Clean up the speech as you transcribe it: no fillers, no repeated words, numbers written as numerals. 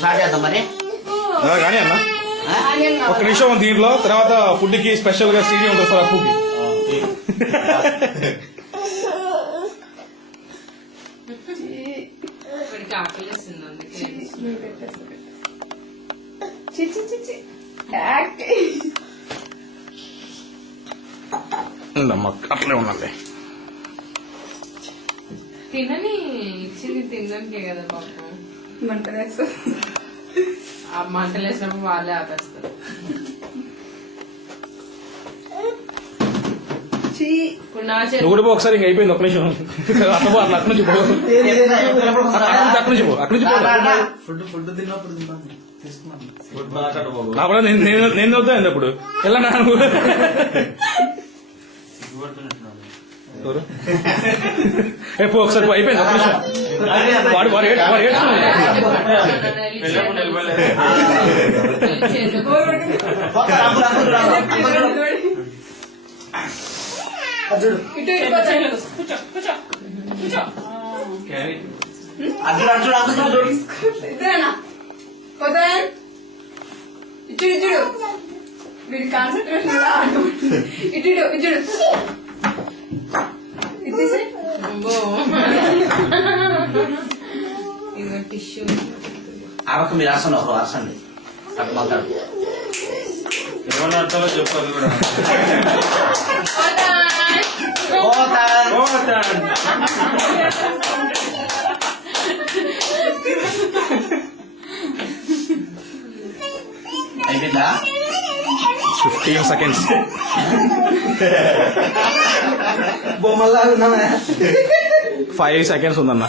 Start చేద్దాం మరి. కానీ అన్న ఒక నిమిషం దీంట్లో తర్వాత ఫుడ్ కి స్పెషల్ గా సీడీ ఉంటుంది సార్ అప్పుకి. అట్లే ఉండండి. తినని ఇచ్చింది తినడానికే కదా పాపం. ఆ మంటలు వేసినప్పుడు వాళ్ళే ఆపేస్తారు. నువ్వు కూడా ఒకసారి ఇంక అయిపోయింది. ఒక నిమిషం అట్లా పో, అట్లా అక్కడి నుంచి పో, అక్కడి నుంచి పో, అక్కడి నుంచి పో. ఫుడ్ తిన్నప్పుడు నేను వద్దా అప్పుడు ఎలా నాకు ఎప్పుడు ఒకసారి అయిపోయింది. ఒక నిమిషం వాడు వాడు ఇచ్చుడు ఇచ్చుడు వీడి కాన్సన్ట్రేషన్ కూడా ఇటుడు ఇచ్చుడు ఇచ్చేసి ఇదిగో టిష్యూ. అవక మీరు అరసండి, ఒకరు అరసండి. అటు మాట్లాడు. ఏమన్నా అర్థంలో చెప్పాలి కూడా. అయిపోయిందా? 15 seconds. బొమ్మల్లా ఉన్నామా? 5 seconds ఉందన్న.